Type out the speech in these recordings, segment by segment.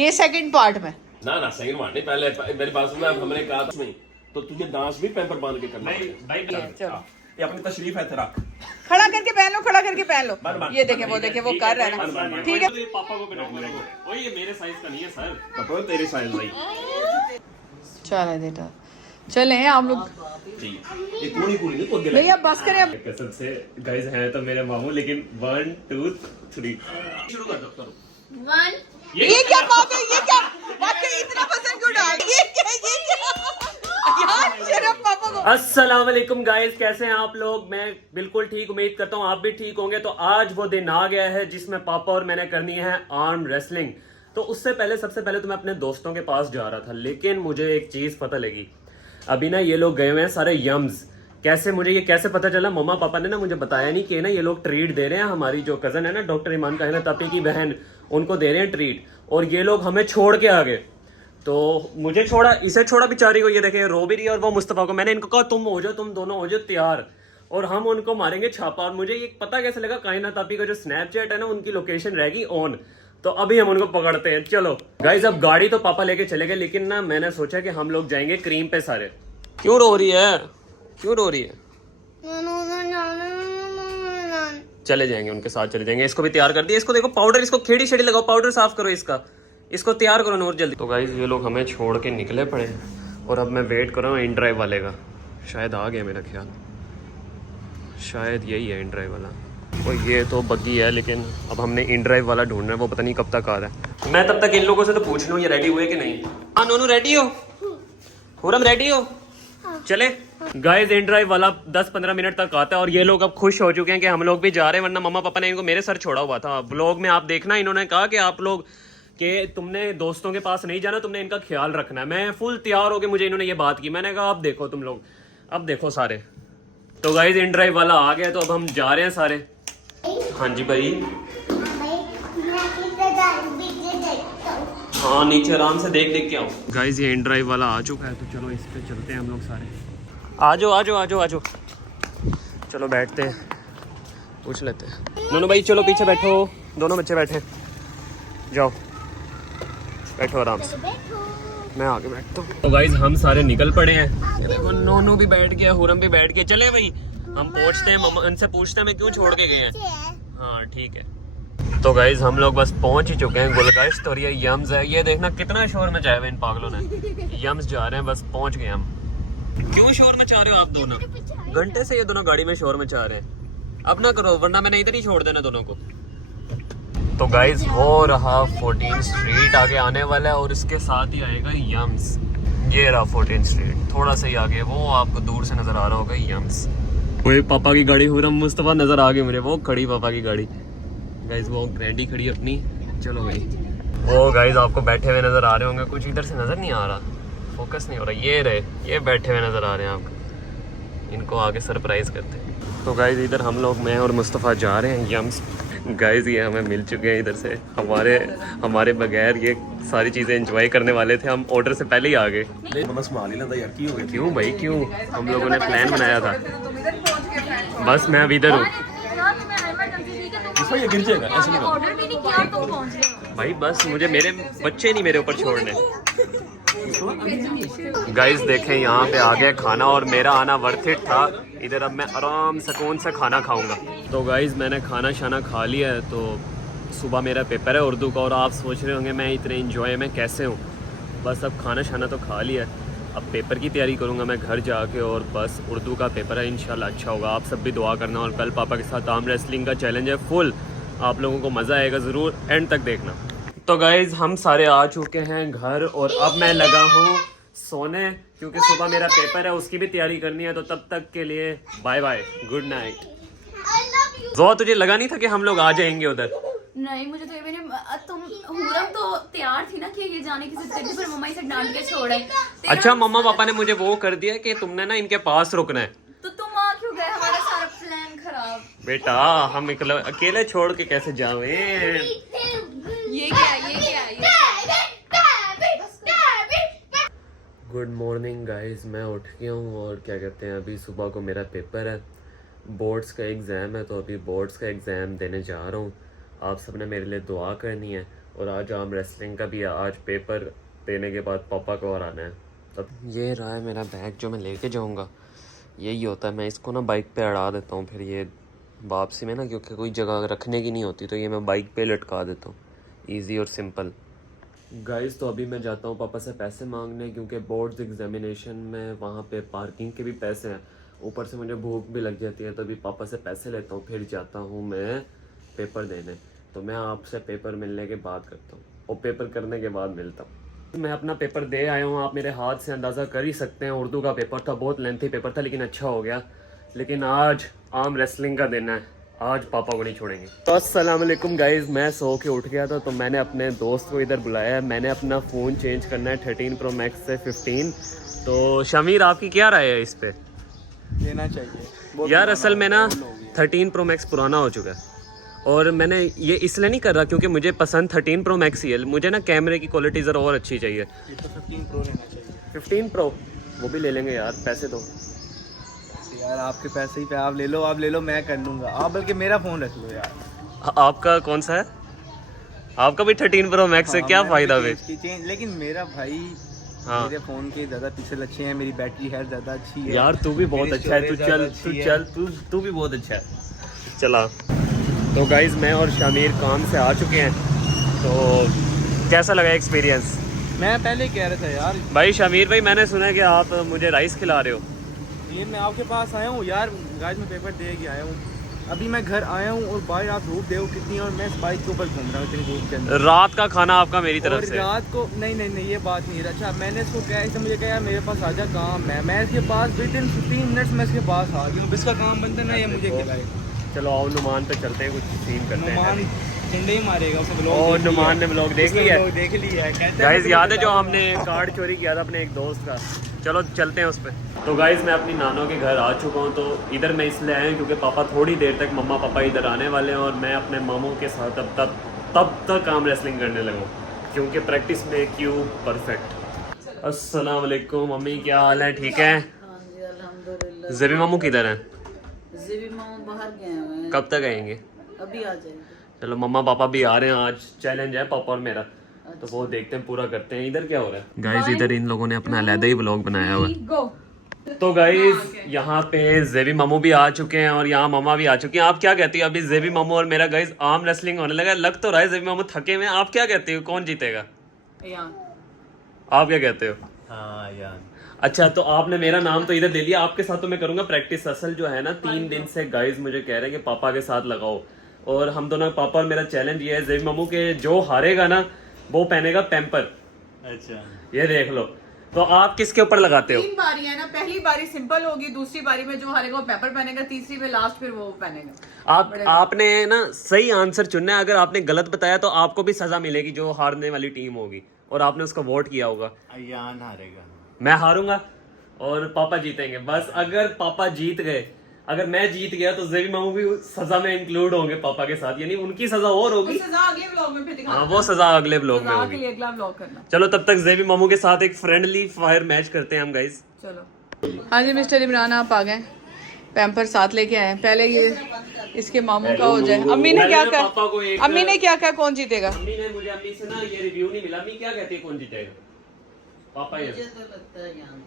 ये second part में ना सेकंड पार्ट नहीं, पहले मेरी बात सुन, हमने कहा उसमें तो तुझे डांस भी पैम्पर बांध के करना है। भाई चलो ये अपनी तशरीफ है तेरा। खड़ा करके पहन लो, खड़ा करके पहन लो। बार। ये देखे वो कर रहा है ना, ठीक है। तो ये पापा को बिठा मेरे को। ओए ये मेरे साइज का नहीं है सर। तो तेरी साइज भाई चलो बेटा चले आप लोग जी, ये पूरी नहीं तो दिल भैया बस करें अब। कसम से गाइस हैं तो मेरे मामू, लेकिन 1 2 3 शुरू कर दो, करो। ये क्या बात है, ये क्या वाकई इतना पसंद क्यों डाल, ये क्या यार शर्म पापा को। अस्सलाम वालेकुम गाइस, कैसे हैं आप लोग? मैं बिल्कुल ठीक, उम्मीद करता हूँ आप भी ठीक होंगे। तो आज वो दिन आ गया है जिसमें पापा और मैंने करनी है आर्म रेसलिंग। तो उससे पहले सबसे पहले तो मैं अपने दोस्तों के पास जा रहा था, लेकिन मुझे एक चीज पता लगी। अभी ना ये लोग गए हुए हैं सारे यम्स। मुझे ये कैसे पता चला? मम्मा पापा ने ना मुझे बताया नहीं कि ना ये लोग ट्रीट दे रहे हैं। हमारी जो कजन है ना डॉक्टर ईमान का है ना तापी की बहन, उनको दे रहे हैं ट्रीट, और ये लोग हमें छोड़ के आ गए। तो मुझे छोड़ा, इसे छोड़ा बेचारी को, ये देखे रो भी रही है, और वो मुस्तफा को। मैंने इनको कहा तुम दोनों हो जाओ तैयार, और हम उनको मारेंगे छापा। और मुझे ये पता कैसे लगा, कायनात तापी का जो स्नैपचैट है ना उनकी लोकेशन रहेगी ऑन। तो अभी हम उनको पकड़ते हैं। चलो गाइज, अब गाड़ी तो पापा लेके चले गए, लेकिन ना मैंने सोचा कि हम लोग जाएंगे क्रीम पे सारे। क्यों रो रही है, क्यों रो रही है? चले जाएंगे उनके साथ, चले जाएंगे। इसको भी तैयार कर दिया, इसको देखो पाउडर, इसको खेड़ी शेड़ी लगाओ, पाउडर साफ करो इसको तैयार करो नूर जल्दी। तो गाइज ये लोग हमें छोड़ के निकले पड़े, और अब मैं वेट कर रहा हूँ इन ड्राइव वाले का। शायद आ गया मेरा ख्याल, शायद यही है इन ड्राइव वाला। वो ये तो बग्गी है, लेकिन अब हमने इन ड्राइव वाला ढूंढना है, वो पता नहीं कब तक आ रहा है। मैं तब तक इन लोगों से तो पूछ लूँ ये रेडी हुए कि नहीं। हाँ नोनू रेडी हो? हुरम रेडी हो? चले गाइस, इन ड्राइव वाला 10-15 मिनट तक आता है, और ये लोग अब खुश हो चुके हैं कि हम लोग भी जा रहे हैं, वरना मम्मा पापा ने इनको मेरे सर छोड़ा हुआ था। व्लॉग में आप देखना, इन्होंने कहा कि आप लोग कि तुमने दोस्तों के पास नहीं जाना, तुमने इनका ख्याल रखना है। मैं फुल तैयार हो गया, मुझे इन्होंने ये बात की। मैंने कहा अब देखो तुम लोग, अब देखो सारे। तो गाइस इन ड्राइव वाला आ गया, तो अब हम जा रहे हैं सारे। हाँ जी भाई, हाँ नीचे आराम से देख के आओ। गाइस ये इन ड्राइव वाला आ चुका है, तो चलो इस पे चलते हैं हम लोग सारे। आ जाओ, चलो बैठते हैं, पूछ लेते हैं। दोनों भाई चलो पीछे बैठो, दोनों बच्चे बैठे, जाओ बैठो आराम से, मैं आगे बैठता हूँ। तो गाइस हम सारे निकल पड़े हैं, देखो नोनू भी बैठ गया, हुरम भी बैठ गया। चले भाई हम पहुँचते हैं, मम्मा उनसे पूछते हैं मैं क्यों छोड़ के गए हैं। हाँ ठीक है। तो गाइज हम लोग बस पहुंच ही चुके हैं गुलगाइस, और ये यम्स है। ये देखना कितना शोर मचाया हुआ इन पागलों ने। यम्स जा रहे हैं, बस पहुंच गए हम। क्यों शोर मचा रहे हो आप दोनों? घंटे से ये दोनों गाड़ी में शोर मचा रहे हैं। अब ना करो, वरना मैंने इधर ही छोड़ देना दोनों को। तो गाइज वो रहा 14 स्ट्रीट, आगे आने वाला है, और इसके साथ ही आएगा यम्स। ये रहा 14 स्ट्रीट, थोड़ा सा ही आगे, वो आपको दूर से नजर आ रहा होगा यम्स। वो पापा की गाड़ी, हुरम मुस्तफा नजर आ गई मुझे, वो खड़ी पापा की गाड़ी। गाइज वो ग्रैंडी खड़ी अपनी। चलो भाई, वो गाइज आपको बैठे हुए नजर आ रहे होंगे, कुछ इधर से नजर नहीं आ रहा, फोकस नहीं हो रहा। ये रहे, ये बैठे हुए नजर आ रहे हैं आपको, इनको आगे सरप्राइज करते हैं। तो गाइज इधर हम लोग, मैं और मुस्तफ़ा जा रहे हैं यम्स। गाइज ये हमें मिल चुके हैं इधर से, हमारे बगैर ये सारी चीज़ें एंजॉय करने वाले थे, हम ऑर्डर से पहले ही आ गए। क्यों भाई क्यों? हम लोगों ने प्लान बनाया था, बस मैं अब इधर हूँ ऑर्डर भी नहीं किया तो पहुंच गए भाई। बस मुझे मेरे बच्चे नहीं मेरे ऊपर छोड़ने। गाइस देखें यहाँ पे आ गया खाना, और मेरा आना वर्थ इट था। इधर अब मैं आराम सुकून से खाना खाऊंगा। तो गाइस मैंने खाना शाना खा लिया है। तो सुबह मेरा पेपर है उर्दू का, और आप सोच रहे होंगे मैं इतने इंजॉय में कैसे हूँ। बस अब खाना शाना तो खा लिया है, अब पेपर की तैयारी करूँगा मैं घर जाके, और बस उर्दू का पेपर है, इंशाल्लाह अच्छा होगा। आप सब भी दुआ करना, और कल पापा के साथ आर्म रेसलिंग का चैलेंज है फुल, आप लोगों को मज़ा आएगा, ज़रूर एंड तक देखना। तो गाइज़ हम सारे आ चुके हैं घर, और अब मैं लगा हूँ सोने, क्योंकि सुबह मेरा पेपर है, उसकी भी तैयारी करनी है। तो तब तक के लिए बाय बाय, गुड नाइट। जो तुझे लगा नहीं था कि हम लोग आ जाएंगे उधर? नहीं, मुझे तो ये मैंने तुम हुरम तो तैयार थी ना कि ये जाने की जिद करती, पर मम्मा इसे डांट के छोड़ आई। अच्छा मम्मा पापा ने मुझे वो कर दिया कि तुमने ना इनके पास रुकना है। तो तुम आ क्यों गए? हमारा सारा प्लान खराब। बेटा हम अकेले छोड़ के कैसे जावे? ये क्या गुड मॉर्निंग गाइस, मैं उठ गया हूँ, और क्या कहते हैं अभी सुबह को मेरा पेपर है, बोर्ड्स का एग्ज़ाम है। तो अभी बोर्ड्स का एग्ज़ाम देने जा रहा हूँ। आप सब ने मेरे लिए दुआ करनी है, और आज आर्म रेसलिंग का भी है। आज पेपर देने के बाद पापा को और आना है। तब ये रहा है मेरा बैग जो मैं लेके जाऊंगा। यही होता है, मैं इसको ना बाइक पे अड़ा देता हूँ, फिर ये वापसी में ना क्योंकि कोई जगह रखने की नहीं होती तो ये मैं बाइक पे लटका देता हूँ। ईजी और सिंपल। गाइस तो अभी मैं जाता हूँ पापा से पैसे मांगने, क्योंकि बोर्ड्स एग्जामिनेशन में वहाँ पे पार्किंग के भी पैसे हैं, ऊपर से मुझे भूख भी लग जाती है, तो अभी पापा से पैसे लेता हूँ, फिर जाता हूँ मैं पेपर देने। तो मैं आपसे पेपर मिलने के बाद करता हूँ और पेपर करने के बाद मिलता हूँ। मैं अपना पेपर दे आया हूँ, आप मेरे हाथ से अंदाज़ा कर ही सकते हैं। उर्दू का पेपर था, बहुत लेंथी पेपर था, लेकिन अच्छा हो गया। लेकिन आज आर्म रेसलिंग का दिन है, आज पापा को नहीं छोड़ेंगे। तो अस्सलाम वालेकुम गाइस, मैं सो के उठ गया था तो मैंने अपने दोस्त को इधर बुलाया है। मैंने अपना फ़ोन चेंज करना है 13 Pro Max से 15। तो शमीर आपकी क्या राय है इस पे? लेना चाहिए यार असल में ना 13 Pro Max पुराना हो चुका है और मैंने ये इसलिए नहीं कर रहा क्योंकि मुझे पसंद 13 Pro Max ही है। मुझे ना कैमरे की क्वालिटी ज़रा और अच्छी चाहिए। ये तो 15 Pro लेना चाहिए। 15 Pro वो भी ले लेंगे यार, पैसे दो यार आपके पैसे ही पे, आप ले लो, मैं कर लूँगा। आप बल्कि मेरा फ़ोन रख लो यार। आपका कौन सा है? आपका भी 13 Pro Max है, क्या फ़ायदा वे? लेकिन मेरा भाई, हाँ मेरे फ़ोन के ज़्यादा पिक्सल अच्छे हैं, मेरी बैटरी हेल्थ ज़्यादा अच्छी है। यार तू भी बहुत मेरी अच्छा है, तू storage चल तू भी बहुत अच्छा है। चला तो गाइज मैं और शामिर काम से आ चुके हैं, तो कैसा लगा एक्सपीरियंस? मैं पहले कह रहा था यार, भाई शामिर भाई, मैंने सुना है कि आप मुझे राइस खिला रहे हो। ये मैं आपके पास आया हूँ यार, गाइस मैं पेपर दे के आया हूँ, अभी मैं घर आया हूँ और भाई आप धूप देखो कितनी है और मैं इस बाइक के ऊपर घूम रहा हूँ इतनी धूप के अंदर। रात का खाना आपका मेरी तरफ और से। रात को नहीं ये बात नहीं है। अच्छा मैंने इसको कहा, इसने मुझे कहा मेरे पास आजा काम है, मैं इसके पास विद इन 15 मिनट्स में इसके पास आ गया हूँ। इसका काम बनता ना, ये मुझे खिलाए। चलो आओ नुमान पे चलते हैं, कुछ सीन करते नुमान हैं। झंडे ही मारेगा उसे। और नुमान ने ब्लॉग देख लिया है? देख लिया है। कहते हैं गाइस याद है जो हमने कार्ड चोरी किया था अपने एक दोस्त का? चलो चलते हैं उस पर। तो गाइस मैं अपनी नानों के घर आ चुका हूँ। तो इधर मैं इसलिए आया हूँ क्योंकि पापा थोड़ी देर तक मम्मा पापा इधर आने वाले हैं और मैं अपने मामों के साथ तब तक आर्म रेसलिंग करने लगा, क्योंकि प्रैक्टिस मेक यू परफेक्ट। अस्सलाम वालेकुम मम्मी, क्या हाल है? ठीक है। अल्हम्दुलिल्लाह। ज़ेबी मामू किधर हैं? ज़ेबी मामू बाहर गए हुए हैं, कब तक आएंगे? अभी आ जाएंगे। चलो मम्मा पापा भी आ रहे हैं, आज चैलेंज है पापा और मेरा, तो वो देखते हैं, पूरा करते हैं। इधर क्या हो रहा है गाइस? इधर इन लोगों ने अपना अलग ही व्लॉग बनाया हुआ है। तो गाइस यहाँ पे जेबी मामू भी आ चुके हैं और यहाँ मामा भी आ चुके हैं। आप क्या कहती हो? अभी जेबी मामू और मेरा गाइस आर्म रेसलिंग होने लगा। लग तो रहा है जेबी मामू थके हुए हैं। आप क्या कहते हो, कौन जीतेगा? आप क्या कहते हो? हाँ यार। अच्छा तो आपने मेरा नाम तो इधर ले लिया, आपके साथ तो मैं करूंगा प्रैक्टिस। असल जो है ना 3 दिन से गाइस मुझे कह रहे हैं कि पापा के साथ लगाओ, और हम दोनों पापा और मेरा चैलेंज ये है जेबी मामू के जो हारेगा ना वो पहनेगा पैम्पर। अच्छा ये देख लो। तो आप किसके ऊपर लगाते हो? 3 बारी है ना, पहली बारी सिंपल होगी, दूसरी बारी में जो हारेगा वो पेपर पहनेगा, तीसरी में लास्ट फिर वो पहनेगा। आपने ना सही आंसर चुनना है। अगर आपने गलत बताया तो आपको भी सजा मिलेगी जो हारने वाली टीम होगी, और आपने उसका वोट किया होगा। अयान हारेगा, मैं हारूंगा और पापा जीतेंगे। बस अगर पापा जीत गए, अगर मैं जीत गया तो जेबी मामू भी सजा में इंक्लूड होंगे पापा के साथ, यानी उनकी सजा और होगी। सजा अगले व्लॉग में फिर दिखाना। हाँ वो सजा अगले व्लॉग में सजा होगी। के लिए अगला व्लॉग करना। चलो तब तक जेबी मामू के साथ एक फ्रेंडली फायर मैच करते हैं हम गाइस। चलो हाँ जी मिस्टर इमरान आप आ गए, पैम्पर साथ लेके आए। पहले ये इसके मामू का हो जाए। अम्मी ने क्या कहा? अम्मी ने क्या कहा कौन जीतेगा? अम्मी ने मुझे, अम्मी से ना ये रिव्यू नहीं मिला। अम्मी क्या कहती है कौन जीतेगा? पापा ये मुझे तो लगता है यहाँ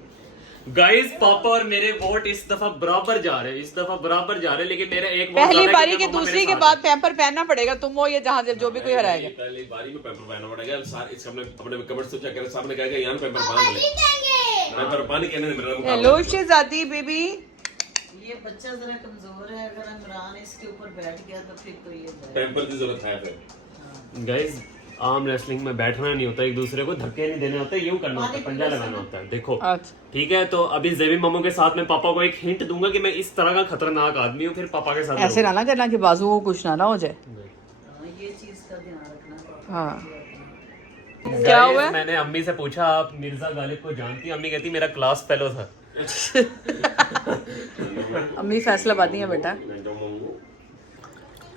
गाइस पापा और मेरे वोट इस दफा बराबर जा रहे हैं, लेकिन मेरा एक वोट पहली ज्यादा है बारी क्योंकि के मम्मा दूसरी मेरे के साथ बाद पैम्पर पहनना पड़ेगा, तुम हो ये जहाँ से जो भी कोई हराएगा। पहली बारी में पेपर पहनना पड़ेगा। सारे इसका अपने कबर्ड से चेक करें, सामने कहेगा यार पेपर बांध ले, पेपर बांध के मेरा मुकाबला। हेलो शहजादी बेबी। ये बच्चा जरा कमजोर है, अगर इमरान इसके ऊपर बैठ गया तो फिर तो ये जाएगा। पेपर की जरूरत है फिर। गाइस आर्म रेसलिंग में बैठना नहीं होता, एक दूसरे को धक्के नहीं देने होते, यूं करना होता है, पंजा लगाना होता है। देखो ठीक है। तो अभी जेबी मामू के साथ मैं पापा को एक हिंट दूंगा कि मैं इस तरह का खतरनाक आदमी हूँ, फिर पापा के साथ ऐसे ना करना कि बाजू को कुछ ना हो जाए। ये चीज का ध्यान रखना। हाँ क्या हुआ? मैंने अम्मी से पूछा आप मिर्जा गालिब को जानती? अम्मी कहती मेरा क्लास फेलो था। अम्मी फैसलाबादी है बेटा।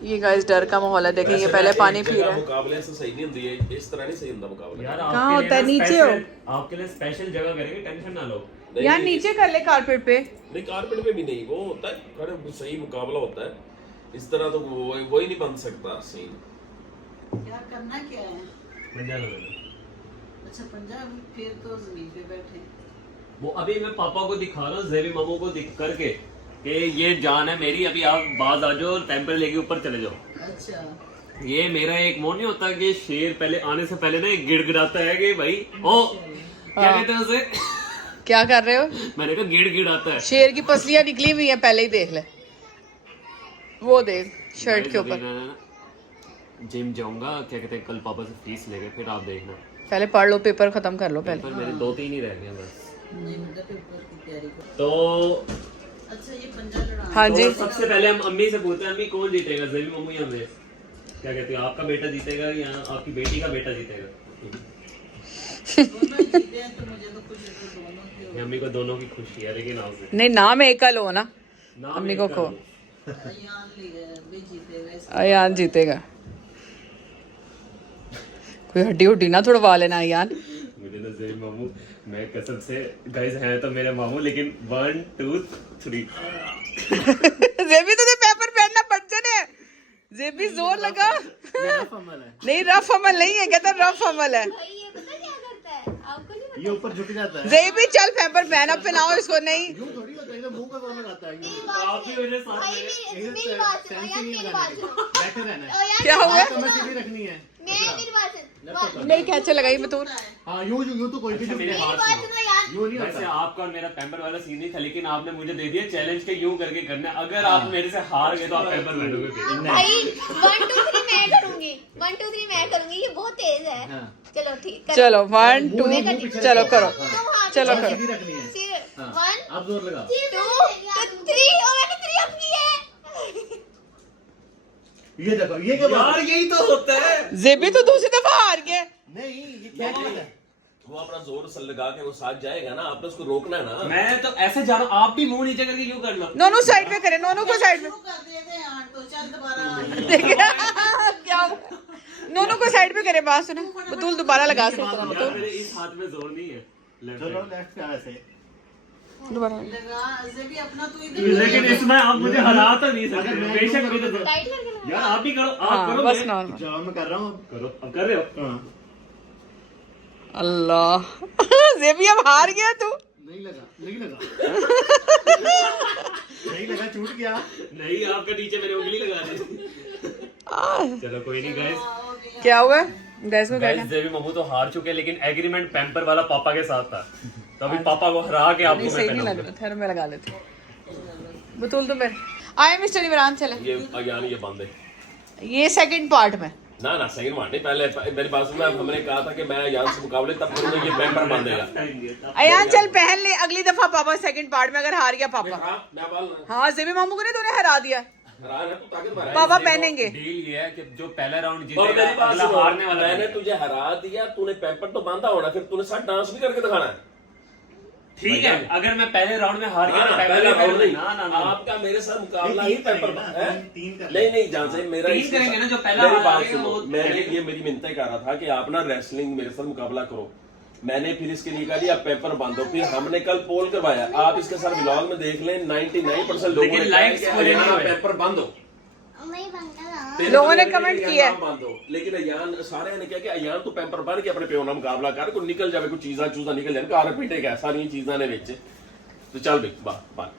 ये गाइस डर का माहौल है, देखें ये पहले पानी पी रहा है। मुकाबले से सही नहीं होती है, इस तरह नहीं सही होता मुकाबला। यार कहाँ होता है? नीचे हो? आपके लिए स्पेशल जगह करेंगे, टेंशन ना लो। यार नीचे कर ले कारपेट पे। नहीं कारपेट पे भी नहीं, वो होता है खड़े सही मुकाबला होता है। इस तरह तो वो ही नहीं बन सकता सही। क्या करना क्या है? पंजाब में अच्छा पंजाब, फिर तो जमीन पे बैठे। वो अभी मैं पापा को दिखा रहा हूँ जेबी मामू को दिख करके कि ये जान है मेरी, अभी आप बाज आ जाओ और पैम्पर लेके ऊपर चले जाओ। अच्छा ये मेरा एक मोन नहीं होता कि शेर पहले आने से पहले ना एक गिड़गिड़ाता है कि भाई ओ क्या कहते हैं उसे? क्या कर रहे हो? मैंने कहा गिड़गिड़ाता है। शेर की पसलियां निकली हुई है, पहले ही देख ले, वो देख शर्ट के ऊपर। जिम जाऊंगा, क्या कहते हैं, कल पापा से फीस लेके, फिर आप देखना। पहले पढ़ लो, पेपर खत्म कर लो पहले। पेपर मेरे 2-3 ही रह गए बस। ये बेटा पेपर की तैयारी करो। तो अच्छा ये पंजा लड़ा। हाँ जी, तो सबसे पहले हम अम्मी से पूछते हैं, अम्मी कौन जीतेगा, जेबी मामू या मैं? क्या कहते हो, आपका बेटा जीतेगा या आपकी बेटी का बेटा जीतेगा? दोनों जीते हैं तो मुझे तो खुशी तो दोनों की हो। अम्मी को दोनों की खुशी है, लेकिन आपसे नहीं नाम एक का लो ना, नाम अम्मी एक को कर खो। लो। अयान भी जीतेगा इसका। अयान जीतेगा। कोई हड्डी हुड्डी ना थोड़वा लेना अयान। मुझे तो जेबी मामू, मैं कसम से, गाइस हैं तो मेरे मामू, लेकिन 1 2 3 जेबी तुझे पेपर पहनना बच्चे ने, जेबी जोर लगा। नहीं रफ अमल नहीं है, कहता रफ अमल है। भाई ये पता क्या करता है आपको नहीं पता? ये ऊपर झुक जाता है। जेबी चल पेपर पहन, अब पहनाओ इसको। नहीं यूं थोड़ी होता है, मुंह का कौन लगाता है? आप भी मेरे साथ भाई में। मेरी बात सुनो यार, मेरी बात सुनो। बैठे रहना है। क्या हुआ? कमर सीधी रखनी है। मेरी बात सुनो, नहीं कैसे लगाई मैं तू? हाँ यूं तो कोई भी झुक मेरे नहीं। हाथ मेरी बात सुनो यार। यूं नहीं वैसे होता। आपका और मेरा पेपर वाला सीन नहीं था, लेकिन आपने मुझे दे दिया चैलेंज के यूं करके करना है। अगर आप मेरे से हार गए तो आप पेपर बैठोगे फिर। भाई 1 2 3 मैं करूंगी, 1 2 3 मैं करूंगी, ये बहुत तेज है। हाँ। चलो ठीक कर। चलो 1 2 चलो करो, तुम हाथ चलो में करो। सीधी रखनी है। सिर हाँ। 1 आप जोर लगा। 2 3 और मैंने 3 अप की है। ये देखो, ये क्या बात यार यही तो होता है। जेबी तो दूसरी दफा हार गया। नहीं, ये क्या चीज है? वो अपना जोर से लगा के वो साथ जाएगा ना, आपने उसको रोकना है ना। मैं तो ऐसे जा रहा हूँ, आप भी मुंह नीचे करके यूं कर लो। नोनू साइड पे करे, नोनू को साइड पे। शुरू कर देते हैं आठ तो चल दोबारा। क्या हुआ? नोनू को साइड पे करे, बात सुनो। बतूल दोबारा लगा सकता है, यार बतूल मेरे इस हाथ में जोर नहीं है। लेफ्ट चलो साइड। लेफ्ट का ऐसे। दोबारा। लगा ऐसे भी अपना तू इधर। लेकिन इसमें आप मुझे हरा तो नहीं अगर सकते, मैं बेशक यूं मुझे करूं तो- टाइट करके लगा। यार आप भी करो, आप हाँ करो। बस मैं- नॉर्मल। चलो मैं कर रहा हूँ। करो, अब कर रहे हो। हाँ। अल्लाह जेबी अब हार गया तू। नहीं लगा, नहीं लगा। नहीं लगा, छूट गया। नहीं, आपका नीचे मैंने उंगली लगा दी। चलो कोई नहीं गाइस। क्या हुआ गैस में? गाइस जेबी मामू तो हार चुके हैं, लेकिन एग्रीमेंट पैम्पर वाला पापा के साथ था, तो अभी पापा को हरा के आपको नहीं मैं सही नहीं लग पहनाऊंगा। रहा, ठहर मैं लगा लेती हूँ। बतूल तो मेरे आए मिस्टर इमरान, चले। ये अयान ये बंद है ये सेकंड पार्ट में। ना ना, सेकंड पार्ट नहीं, पहले मेरे पास में हमने कहा था कि मैं अयान से मुकाबले तब करूंगा, ये पेपर बांधेगा। अयान चल पहन ले, अगली दफा पापा सेकंड पार्ट में अगर हार गया पापा। हाँ, मैं बोल हाँ जेबी मामू को नहीं तूने हरा दिया। रहा है, तू ताकत मारा है। पापा पहनेंगे। डील ये है कि जो पहला राउंड और जीतेगा मेरी बात अगला सुनो, हारने वाला मैंने रहेगा। तुझे हरा दिया, तूने पेपर तो बांधा होना, फिर तूने साथ डांस भी करके दिखाना है। ठीक है, अगर मैं पहले राउंड में हार गया तो पहला पहले राउंड नहीं, ना ना ना आपका मेरे साथ मुकाबला ही तीन पेपर करेंगे ना, है। तीन कर नहीं नहीं, जान से मेरा तीन इसके करेंगे साथ- ना, जो पहला मेरी बात हारेगा सुनो, वो मैंने पहले- ये मेरी मिन्नत कह रहा था कि आप ना रेसलिंग मेरे साथ मुकाबला करो। मैंने फिर इसके लिए कहा जी आप पेपर बांधो, फिर हमने कल पोल करवाया, आप इसके साथ व्लॉग में देख लें, 99% लोगों लेकिन ने likes कहा कि पूरे नहीं अयान हुए। पेपर बांधो। नहीं बनता ना। लोगों ने अयान कमेंट किया है। बांधो, लेकिन अयान सारे ने कहा कि अयान तू पेपर बन के अपने प्यो नाल मुकाबला कर, कोई निकल जावे, कोई चीज़ां चूज़ां निकल जान, घर पीटे गए सारी चीज़ां ने विच। तो चल बई बात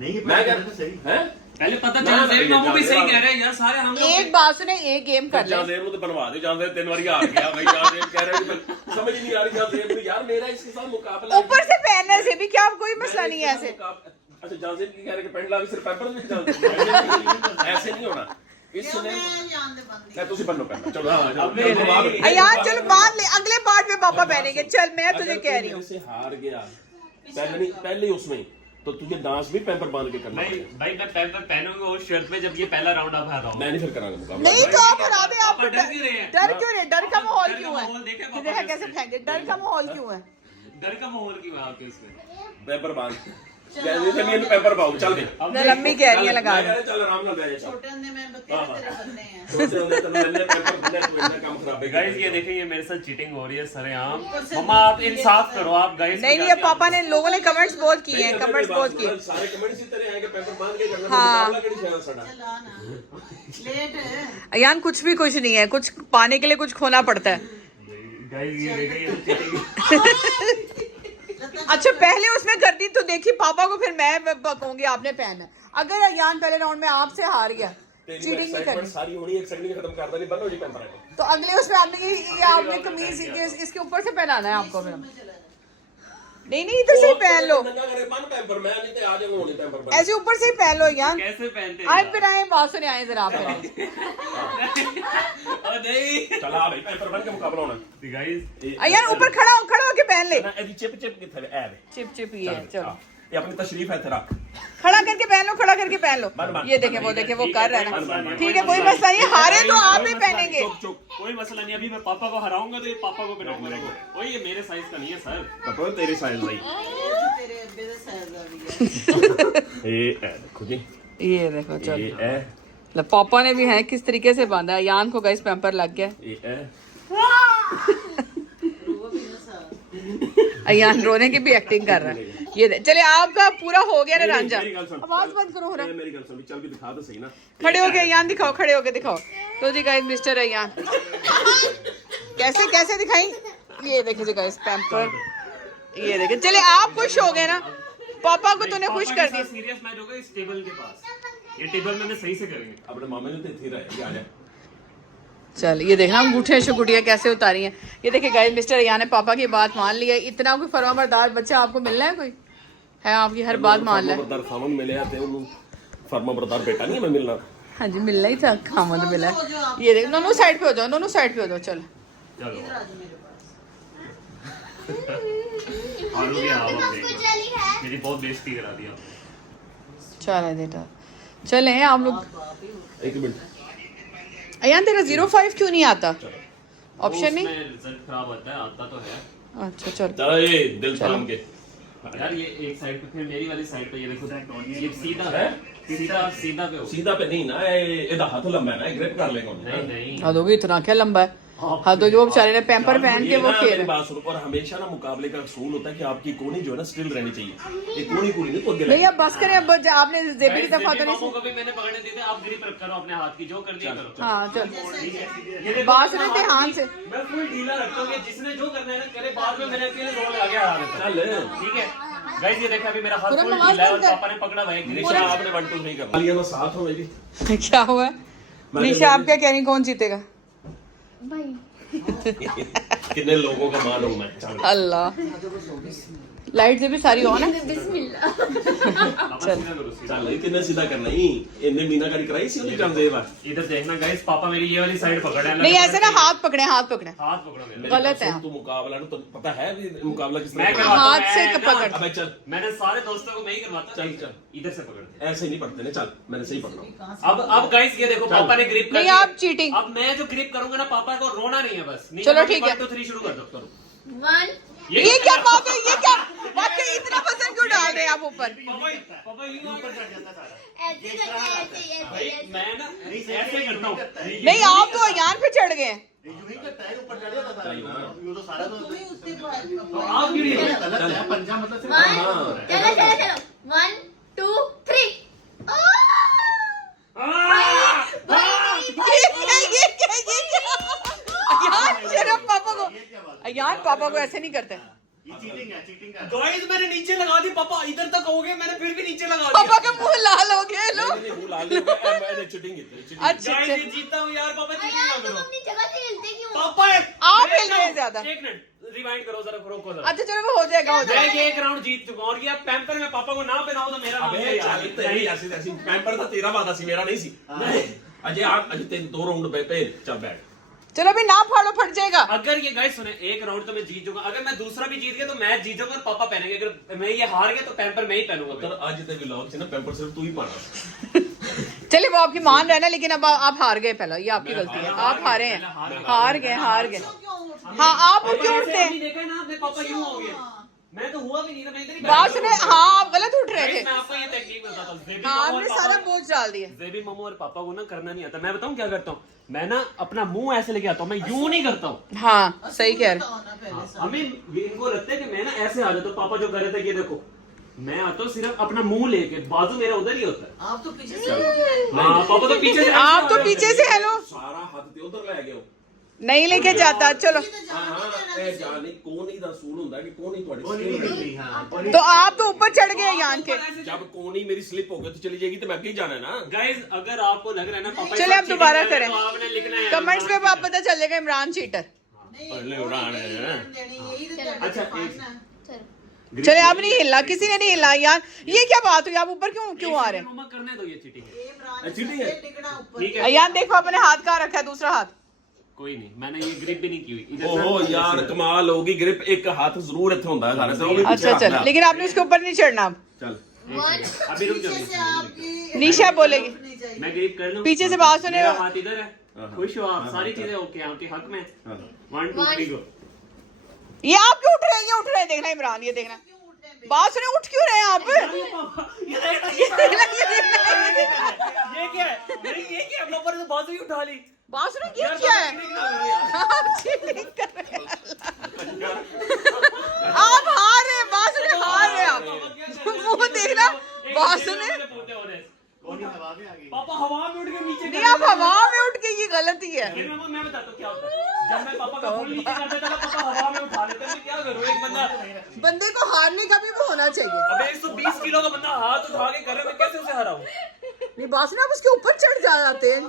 नहीं, ये मैं बात कह तो सही। हैं पहले पता ना, चला ना, जेबी मामू भी ये सही जाने कह रहे हैं यार, सारे हम लोग एक बात सुने, एक गेम कर ले। जादेव ਨੂੰ तो बनवा दे, जादेव 3 बार हार गया भाई, जादेव कह रहा है कि समझ ही नहीं आ रही जादेव को, यार मेरा इसके साथ मुकाबला है। ऊपर से पहनने से भी क्या कोई मसला नहीं है ऐसे। अच्छा जादेव की कह रहे कि पेंडला भी सिर्फ पेपर में जादेव ऐसे नहीं होना इसने मैं अयान दे बंदी। मैं तुसी बनो पेपर चलो। हाँ अयान चल बांध ले, अगले पार्ट में पापा पहनेंगे। चल मैं तुझे कह रही हूँ। से हार गया पहले नहीं, पहले ही उसमें ही, तो तुझे डांस भी पेपर बांध के करना नहीं पड़ेगा। भाई, मैं पेपर पहनूंगा उस शर्त पे जब ये पहला राउंड आप हारा हो। मैं नहीं फिर करांगा मुकाबला। नहीं तो आप हरा दे, आप पापा डर क्यों रहे हैं? डर क्यों रहे? डर का माहौल डर का क्यों है? माहौल देखे पापा देखा ने कैसे उसमें। फेंके, डर का माहौल क्यों है? डर का माहौल क्यों है आपके इसमें? पेपर बांध जैसे से मैं पेपर पाऊं चल दे। मैं लम्बी कह रही है लगा मैं दे। कह रहा चल आराम ਨਾਲ ਬਹਿ ਜਾ छोटे ने मैं बतेरे तेरे बनने हैं। छोटे होंगे तो मैंने पेपर दिया तो इतना काम खराब है। गाइस ये देखें, ये मेरे साथ चीटिंग हो रही है सरेआम। मम्मा आप इंसाफ करो, आप गाइस नहीं नहीं, अब पापा ने, लोगों ने कमेंट्स बहुत किए हैं, कमेंट्स बहुत किए। सारे कमेंट इसी तरह हैं कि पेपर बांध के करना हाँ। मुकाबला केड़ी शायद साडा चला ना लेट है। अयान कुछ नहीं है, कुछ पाने के लिए कुछ खोना पड़ता है। अच्छा पहले उसमें करती तो देखी पापा को, फिर मैं कहूंगी आपने पहना। अगर अयान पहले राउंड में आपसे हार गया, चीटिंग नहीं करनी सारी होनी एक सेकंड में खत्म कर देनी, बंद हो जी पैंपर को। तो अगले उसमें आपने ये आपने कमीज इसके ऊपर से पहनाना है आपको। फिर नहीं इधर से ही पहन लो, नंगा करे बन पैंपर, मैं नहीं तो आ जाऊंगा होनी पैंपर बन। ऐसे ऊपर से ही पहन लो यार। कैसे पहनते आप फिर आए, बात सुने आए जरा आप फिर आए। नहीं चला भाई पैंपर बन के मुकाबला होना गाइस। यार ऊपर खड़ा होके पहन ले। ना एदी चिप किथे ए चिप ही है। चलो ये अपनी तशरीफ है तेरा। खड़ा करके पहन लो, खड़ा करके पहन लो। ये देखे वो कर रहा है ना। ठीक है कोई मसला नहीं, हारे तो आप ही पहनेंगे। कोई मसला नहीं, अभी मैं पापा को हराऊंगा तो ये पापा को पहनाऊंगा। ओए ये मेरे साइज का नहीं है सर। पापा तेरे साइज भाई। तेरे अब्बे दा साइज आ गया। ये देखो जी, ये देखो चलो। ये है, पापा ने भी है किस तरीके से बांधा है। यान को गाइस पैम्पर लग गया। ये है। अयान रोने की भी एक्टिंग कर रहा है। ये चले आपका पूरा हो गया ना रांझा। मेरी गल सुन। आवाज बंद करो हो रहा है। मेरी गल सुन, चल भी दिखा तो सही ना। खड़े हो गए अयान, दिखाओ खड़े होके दिखाओ। तो जी गाइस मिस्टर अयान कैसे दिखाई। ये देखे जी गाइस पैम्पर, ये देखे। चले आप खुश हो गए ना, पापा को तूने खुश कर दिया। सीरियस मैच होगा इस टेबल के पास। ये टेबल में सही से करेंगे। अपने मामे ने तो इथे रहे आ जा। चल ये देखना अंगूठे शुगुटियाँ कैसे उतारी हैं। ये देखिए गाइस मिस्टर अयान ने पापा की बात मान ली है। इतना कोई फरमाबरदार बच्चा आपको मिलना है, कोई है आपकी हर बात मान ले। फरमाबरदार खामन मिले आते उन्हें फरमाबरदार बेटा नहीं मैं मिलना। हाँ जी मिलना ही था, खामद मिला है। ये देख दोनों साइड पे हो जाओ, दोनों साइड पे हो जाओ। चलो आलू की हवा मेरी बहुत बेइज्जती करा दिया। चल बेटा चले आप लोग। एक मिनट अयान तेरा 05 क्यों नहीं आता ऑप्शन नहीं। रिजल्ट खराब होता है, आता तो है। अच्छा चल चलो ये दिल थाम के यार ये एक साइड पे, फिर मेरी वाली साइड पे ये देखो, ये सीधा है, सीधा पे हो। सीधा पे नहीं ना, एदा हाथ लंबा है ना, ग्रिप कर लेगा नहीं हाँ तो भी इतना क्या लंबा है। हाँ तो वो बेचारे ने पैम्पर पहन के वो खेल। बात सुनो, और हमेशा ना मुकाबले का असूल होता है कि आपकी कोनी जो है ना स्टिल रहनी चाहिए। ये कोनी नहीं तो आगे भैया बस करें अब, आपने जेबी की दफा तो मामू को भी मैंने पकड़ने दिए थे। आप ग्रिप करो अपने हाथ की, जो कर दिया करो। हाँ चल ये देखो, बात सुने ध्यान से। मैं फुल ढीला रखता हूँ कि जिसने जो करना है ना करे, बाद में मैंने अकेले रोल लगा हार है। चल ठीक है गाइस, ये देखा अभी मेरा हाथ पूरा फुल नमाज ढीला है और पढ़ कर। पापा ने पकड़ा हुआ है। निशा आपने 1 2 3 कर लिया ना, साथ हो मेरी। क्या हुआ निशा, आप क्या कह रही कौन जीतेगा। कितने लोगों का मान हूं मैं। चल अल्लाह लाइट से भी सारी ऑन है। चल इतने सीधा करना ही इन्ने मीनाकारी कराई सी उन्हें जान देवा। इधर देखना गाइस, पापा मेरी ये वाली साइड पकड़ है। नहीं ऐसे ना हाथ पकड़े हाथ पकड़ो मेरा। गलत है। तू मुकाबला ना, तो पता है भी मुकाबला किस मैं तरह करवाता हूं, हाथ से मैं ना- पकड़। अबे चल मैंने सारे दोस्तों को मैं ही करवाता। चल चल इधर से पकड़ते। ऐसे नहीं पढ़ते ना। चल मैंने सही पकड़ा। अब गाइस ये देखो, पापा ने ग्रिप कर नहीं दी। आप चीटिंग। अब मैं जो ग्रिप करूंगा ना, पापा को रोना नहीं है बस। चलो ठीक है। 1 2 3 शुरू कर दो। करो। 1 ये क्या बात है, ये क्या वाकई इतना वजन क्यों डाल रहे हैं आप ऊपर। पापा यूं ऊपर चढ़ जाता सारा। ऐसे करते हैं, ऐसे भाई मैं ना ऐसे करता हूँ। नहीं आप तो अयान पे चढ़ गए हैं। आप क्यों नहीं हो? 1 चलो 1 2 3। अयान शर्म पापा को, अयान पापा को ऐसे नहीं करते। गाइस मैंने नीचे लगा दी। पापा इधर तक हो गए, मैंने फिर भी नीचे लगा दिया। पापा का मुंह लाल हो गया लो। नहीं लाल नहीं मैंने चीटिंग की थी। अच्छा गाइस अच्छा ये जीता हूँ यार। पापा चीटिंग ना तुम करो। अपनी जगह से हिलते क्यों। पापा आप हिल रहे हैं ज्यादा। एक मिनट रिवाइंड करो जरा, रोको जरा। अच्छा चलो वो हो जाएगा हो मैं जाएगा। ये एक राउंड जीत चुका हूं और ये अब पैम्पर में पापा को ना पहनाऊं तो मेरा नाम अबे नहीं चल यार। तेरी ऐसी ऐसी पैम्पर तो तेरा वादा सी, मेरा नहीं सी। अजय आप अजय तेरे 2 राउंड पे चल बैठ। चलो अभी ना फाड़ो, फट जाएगा। अगर ये गाइस सुने, एक राउंड तो मैं जीत जाऊंगा। अगर मैं दूसरा भी जीत गया तो मैच जीत जाऊंगा और पापा पहनेंगे। अगर मैं ये हार गया तो पैम्पर मैं ही पहनूंगा। तो आज ते व्लॉग से ना पैम्पर सिर्फ तू ही पाना। चलिए वो आपकी मान रहे ना, लेकिन अब आप हार गए। पहले ये आपकी गलती है, आप हारे हैं। हार गए हाँ आप क्यों उठते हैं। देखा है ना आपने, पापा यूं हो गया। मैं तो हुआ भी नहीं था, मैं इधर ही बात सुने, हाँ आप गलत उठ रहे थे। मैं आपको ये टेक्निक बताता हूँ। हाँ आपने सारा बोझ डाल दिया। जेबी मम्मू और पापा को ना करना नहीं आता। मैं बताऊँ क्या करता हूँ, मैं ना अपना मुंह ऐसे लेके आता हूँ, मैं यूं नहीं करता हूँ। हाँ सही कह रहे। हमें इनको लगता है कि मैं ना ऐसे आ जाता हूँ। पापा जो कर रहे थे, ये देखो मैं आता हूँ सिर्फ अपना मुंह लेके, बाजू मेरा उधर ही होता है। आप तो पीछे से हाँ, पापा तो पीछे से आप तो पीछे से हेलो सारा हाथ ते उधर ले गए नहीं लेके जाता। चलो ਇਹ ਜਾਣੀ ਕੋਣੀ ਦਾ ਸੂਲ ਹੁੰਦਾ ਕਿ ਕੋਣੀ ਤੁਹਾਡੀ तो आप तो ऊपर चढ़ गए यान के। जब कोनी मेरी स्लिप हो गई तो चली जाएगी तो मैं आगे ही जाना है ना। गाइस अगर आपको लग रहा है ना पापा चले अब दोबारा करें, तो आपने लिखना है कमेंट्स में आप पता चलेगा इमरान चीटर। पहले उड़ान है। अच्छा चले अब नहीं हिलना, किसी ने नहीं हिलना यार। ये क्या बात हुई, आप ऊपर क्यों आ रहे हैं? मम्मा करने दो ये चीटिंग। चीटिंग है। ठीक है यार देखो अपने हाथ कहाँ रखा है, दूसरा हाथ। कोई नहीं, मैंने ये ग्रिप भी नहीं की हुई इधर ओहो यार कमाल होगी, ग्रिप एक हाथ जरूर इथे ਹੁੰਦਾ ਹੈ सारे से वो भी अच्छा चल, लेकिन आपने उसके ऊपर नहीं चढ़ना। अब चल अभी रुक जाओ, निशा बोलेगी, मैं ग्रिप कर लूं। पीछे से बात सुने। मेरा हाथ इधर है, खुश हो आप, सारी चीजें ओके आपके हक में। 1 2 3 गो। ये आप क्यों उठ रहे हैं? ये उठ रहे हैं, देखना इमरान, ये देखना। बात सुने, उठ क्यों रहे हैं आप? ये क्या है? ये क्या है? ऊपर से बाजू ही उठा ली। बात सुने, ये क्या है? आप चीटिंग कर रहे हैं। आप हार रहे हैं, बात सुने, हार रहे हैं आप। वो देखना, बात सुने, पापा हवा में उठ के नीचे नहीं आप हवा में उठ के, ये गलती है। मैं बताता हूँ क्या होता है। जब मैं पापा का फुल नीचे कर देता था, पापा हवा में उठा लेते। मैं क्या करूँ, एक बंदा बंदे को हारने का भी वो होना चाहिए। अबे 120 किलो का बंदा हाथ उठा के कर रहे, मैं कैसे उसे हराऊं? नहीं बात सुने, आप उसके ऊपर चढ़ जाते हैं।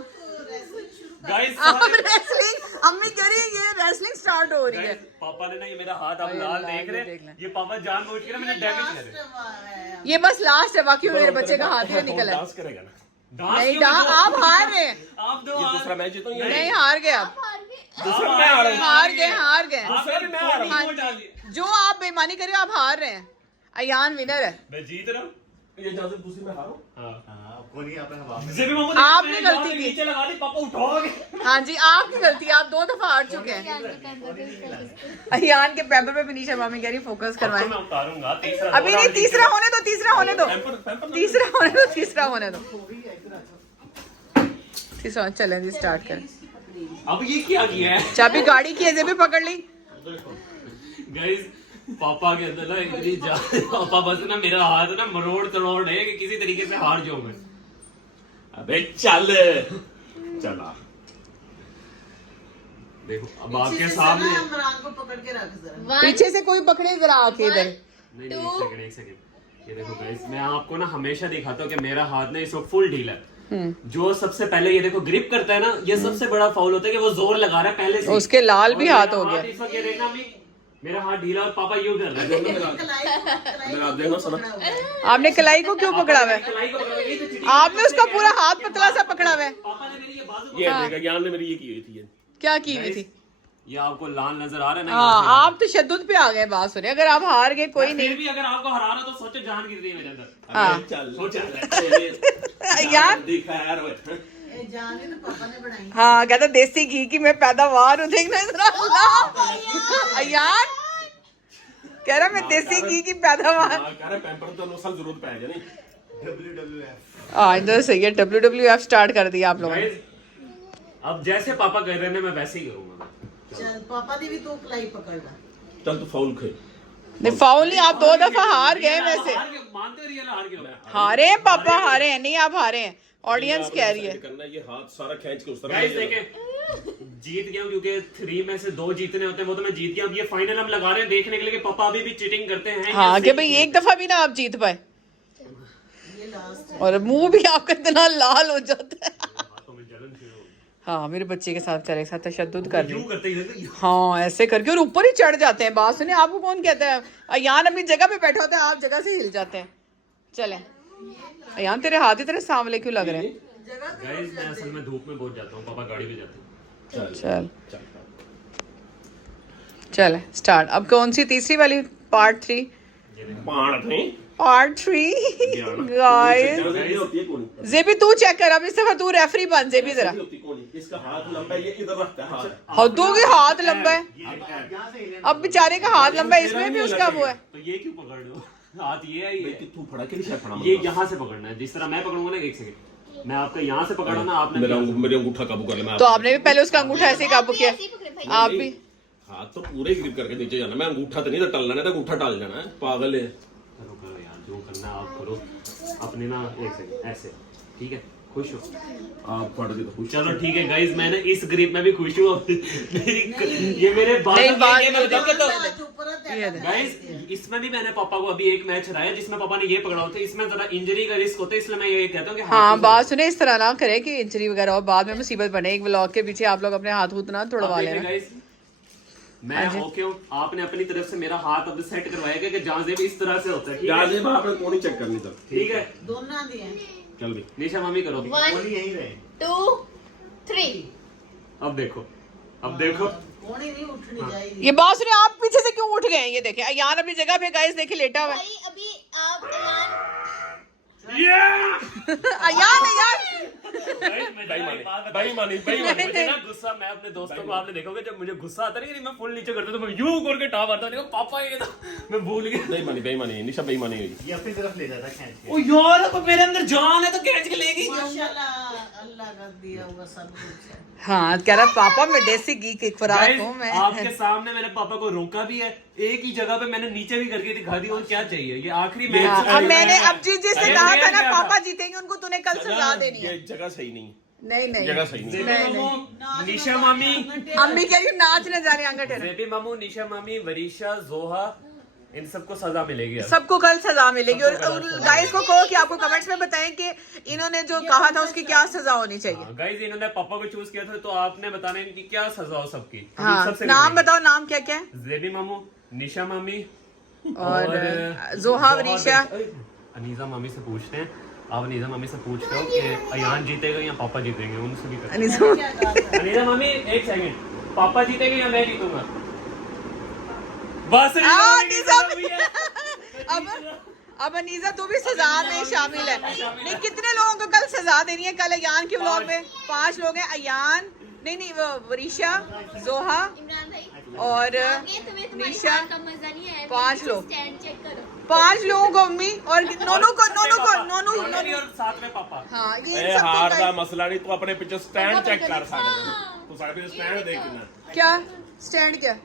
गाइस आप रेसलिंग, अम्मी कह रही है ये रेसलिंग स्टार्ट हो रही है। पापा ने ना ये मेरा हाथ आप लाल देख रहे देख लें। हैं, ये पापा जानबूझ के ना मैंने डैमेज कर दिया। ये बस लास्ट है, बाकी मेरे बच्चे का हाथ ही निकला है। डांस करेगा ना। नहीं आप हार रहे हैं। आप दो ये दूसरा मैच जीतूंगा नहीं हार गए आप, दूसरा मैं आ रहा हूं। हार गए। दूसरा भी मैं आ रहा हूं। जो आप बेईमानी कर रहे हो, आप हार रहे हैं। अयान विनर है। मैं जीत रहा हूं। ये जाकर दूसरी में हारो। आपने गलती की। नीचे लगा दी, पापा उठाओगे। हाँ जी आपकी गलती, आप 2 दफा हार चुके हैं। अयान के पैपर पे विनीशा मामी कह रही फोकस करवाएं। मैं उतारूंगा तीसरा। अभी नहीं, तीसरा होने दो, तीसरा होने दो, तीसरा होने दो, तीसरा होने दो। तीसरा चलें जी, स्टार्ट करें। अब ये क्या किया है चाबी गाड़ी की है, भी पकड़ ली। गाइस? पापा के अंदर ना इतनी पापा बस ना मेरा हाथ ना मरोड़ तरोड़ है कि किसी तरीके से हार जाऊं मैं। अबे चल चला देखो अब आपके सामने। इमरान को पकड़ के रख जरा। पीछे से कोई पकड़े जरा आके इधर। नहीं एक सेकंड ये देखो गाइस, मैं आपको ना हमेशा दिखाता हूँ कि मेरा हाथ ना इस वक्त फुल ढीला है। जो सबसे पहले ये देखो ग्रिप करता है ना, ये सबसे बड़ा फाउल होता है कि वो जोर लगा रहा है पहले से। उसके लाल भी और हाथ मेरा हो गया। इस वक्त ये देखना अभी मेरा हाथ ढीला और पापा यूं कर रहे हैं। मेरा देखो सुना। आपने कलाई को क्यों पकड़ा हुआ है? कलाई को पकड़ के यही तो चीटिंग। आपने उसका पूरा हाथ पतला सा पकड़ा हुआ है। पापा ने मेरी ये बाजू ये देखा ज्ञान ने मेरी ये की हुई थी ये। क्या की हुई थी? ये आपको लाल नजर आ रहा है ना? हाँ आप तो तशद्दुद पे आ गए। बात सुनिए, अगर आप हार गए कोई फिर नहीं। भी अगर आपको हरा रहा तो सोचो जान गिर रही है मेरे अंदर। हाँ। चल सोच यार। दिखा यार ये जान ही तो पापा ने बनाई। हाँ कहता देसी घी की मैं पैदावार हूँ, देखना जरा। यार कह रहा मैं देसी घी की पैदावार। कह रहा पैम्पर तो नसल जरूरत पै जाए नहीं। हाँ इधर सही है, WWF स्टार्ट कर दिया आप लोगों ने। Guys, अब जैसे पापा कर रहे हैं मैं वैसे ही करूंगा। चल पापा दी भी तू कलाई पकड़ना। चल तू फाउल खे। नहीं फाउल नहीं, आप 2 दफा हार गए वैसे। हार के मानते हो रियल हार गए? हारे हैं पापा, हारे हैं। नहीं आप हारे हैं, ऑडियंस कह रही है। करना ये हाथ सारा खींच के उस तरफ गाइस देखें, जीत गया हूं क्योंकि 3 में से 2 जीतने होते हैं, वो तो मैं जीत गया। अब ये फाइनल हम लगा रहे हैं देखने के लिए कि पापा अभी भी चीटिंग करते हैं। हाँ कि भाई एक दफा भी ना आप जीत पाए। ये लास्ट और मुंह भी आपका इतना लाल हो जाता है। हाथों में जलन शुरू हो गई। हाँ मेरे बच्चे के साथ करे साथ तशद्दुद कर रही यूं है। करते ही रहते हैं। हाँ ऐसे करके और ऊपर ही चढ़ जाते हैं। बात सुनिए, आपको कौन कहता है? अयान अपनी जगह पे बैठा होता है, आप जगह से हिल जाते हैं। चले अयान तेरे हाथ ही तेरे सांवले क्यों लग रहे हैं? गाइस मैं असल में धूप में बहुत जाता हूँ, पापा गाड़ी पे जाते हैं। चल चल स्टार्ट। अब कौन सी तीसरी वाली? पार्ट 3। पाण थे पार्ट 3 गाइस। ये होती है कोनी। जेबी तू चेक कर, अब इस दफा तू रेफरी बन जेबी जरा। ये होती कोनी। इसका हाथ लंबा है, ये इधर रखता है हाथ। हदों के हाथ लंबा है। अब बेचारे का हाथ लंबा है, इसमें भी उसका वो है। तो ये क्यों पकड़ रहे हो? हाथ ये है, ये कि तू फड़ा के नहीं फड़ा। ये यहाँ से पकड़ना है। जिस तरह मैं पकड़ूंगा ना, एक सेकंड मैं आपका यहाँ से पकड़ा ना, आपने मेरे अंगूठा काबू कर ले। मैं तो आपने भी पहले उसका अंगूठा ऐसे ही काबू किया। आप भी हाथ तो पूरे ग्रिप करके नीचे जाना। मैं अंगूठा तो नहीं तो टलना, नहीं तो अंगूठा टाल जाना है। पागल है। करो करो यार, जो करना है आप करो अपने ना, एक सेकंड ऐसे, ठीक है? खुश हो आप पढ़ के तो खुश। चलो ठीक है गाइज, मैंने इस ग्रिप में भी खुश हूँ। ये मेरे गाइज, इसमें भी मैंने पापा को अभी एक मैच हराया जिसमें पापा ने ये पकड़ा होता है, इसमें जरा इंजरी का रिस्क होता है, इसलिए मैं ये कहता हूँ कि हाँ बात सुने, इस तरह ना करे कि इंजरी वगैरह और बाद में मुसीबत बने। एक व्लॉग के पीछे आप लोग अपने हाथ ना तोड़वा लेना। गाइज मैं ओके हूँ, आपने अपनी तरफ से मेरा हाथ अब सेट करवाया गया कि जाजेब इस तरह से होता है, ठीक है? जाजेब आपने कौन चेक करनी था, ठीक है? दोनों दिए चल भी निशा मम्मी करो। 1 2 3 अब देखो, अब देखो, कोनी नहीं उठनी चाहिए। ये बात सुनिए, आप पीछे से क्यों उठ गए? ये देखें अयान अपनी जगह पे गाइस देखिए लेटा हुआ है। भाई अभी आप बेईमानी मुझे ना गुस्सा, मैं अपने दोस्तों को, आपने देखोगे जब मुझे गुस्सा आता है मैं फुल नीचे करता तो मैं यूं करके टाप आता हूं, पापा ये तो मैं भूल गया। बेईमानी निशा बेईमानी हुई। ये अपनी तरफ ले जाता खींच के। ओ यार, अब मेरे अंदर जान है तो खींच के लेगी। माशाल्लाह अल्लाह का दिया हुआ सब कुछ है। हाँ कह रहा पापा मैं देसी घी की खुराक Guys, हूँ मैं। आपके सामने मैंने पापा को रोका भी है, एक ही जगह पे मैंने नीचे भी करके दिखा दी, और क्या चाहिए? ये आखिरी मैच हाँ, अब मैंने अब जिससे अरे कहा भैया था ना क्या पापा था? जीतेंगे उनको तूने कल सजा देनी है। ये जगह सही नहीं, नहीं नहीं जगह सही नहीं। जेबी मामू, निशा मामी, अम्मी कह रही नाचने जा रही आंगन टेढ़ा। जेबी मामू, निशा मामी, वरीशा, जोहा, इन सबको सजा मिलेगी अब। सबको कल सजा मिलेगी। और गाइस को कहो कि आपको कमेंट्स में बताएं कि इन्होंने जो कहा था उसकी क्या सजा होनी चाहिए। गाइस, इन्होंने पापा को चूज किया था तो आपने बताना इनकी क्या सजा हो सबकी। हाँ सबसे नाम बताओ, नाम क्या क्या है? जेबी मामू, निशा मामी और जोहा, वरीशा। अनीजा मामी से पूछते हैं, आप अनीजा मामी से पूछ रहे हो कि अयान जीतेगा या पापा जीतेंगे, उनसे भी करें। अनीजा मामी एक सेकंड, पापा जीतेंगे या मैं जीतूंगा? बस अब अनीजा तू भी सजा में शामिल है। नहीं कितने लोगों को कल सजा देनी है? कल अयान के व्लॉग में 5 लोग हैं। अयान नहीं वो वरीशा, जोहा इमरान भाई और आगे तुम्हें तुम्हारी निशा। बात का मजा नहीं आया। 5 लोग, स्टैंड चेक करो। 5 लोगों को अम्मी और नोनू को नोनू और साथ में पापा। हाँ ये ए सबको हार दा guys- मसला नहीं, तू अपने पीछे स्टैंड चेक कर सारे। तू सारे पीछे स्टैंड देख कितना, क्या स्टैंड क्या?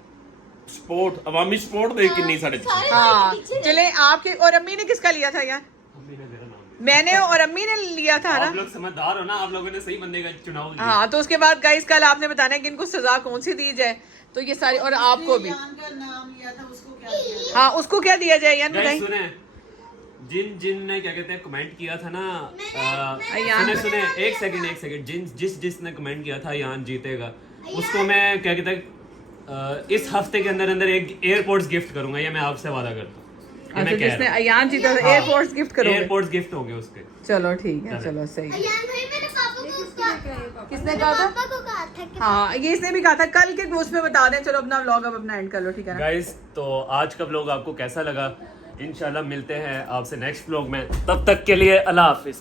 सपोर्ट अवामी सपोर्ट देख कितनी सारे। हाँ चले आपके और अम्मी ने किसका लिया था यार? अम्मी ने मेरा नाम लिया। मैंने और अम्मी ने लिया था आप ना। लोग समझदार हो ना, आप लोगों ने सही बंदे का चुनाव किया। हाँ तो उसके बाद गाइस कल आपने बताना है कि इनको सजा कौन सी दी जाए। तो ये सारी और आपको भी। जान का नाम लिया था उसको क्या दिया? हाँ उसको क्या दिया जाए यार गाइस बताइए। सुने, जिन ने क्या कहते हैं कमेंट किया था ना, अयान। सुने एक सेकंड, जिसने कमेंट किया था अयान जीतेगा, उसको मैं क्या कहते हैं इस हफ्ते के अंदर अंदर एक एयरपोर्ट्स गिफ्ट करूंगा, ये मैं आपसे वादा करता हूँ। ये मैं कह जिसने रहा हूँ। अयान जीता था एयरपोर्ट्स गिफ्ट करोगे? एयरपोर्ट्स गिफ्ट होंगे उसके। चलो ठीक है, चलो सही। अयान भाई मैंने पापा को किसने कहा था? पापा को कहा था कि हाँ ये इसने भी कहा था कल के उसमें में बता दें। चलो अपना व्लॉग अब अपना एंड कर लो, ठीक है ना? गाइस तो आज का व्लॉग आपको कैसा लगा? इंशाल्लाह मिलते हैं आपसे नेक्स्ट व्लॉग में, तब तक के लिए अल्लाह हाफिज।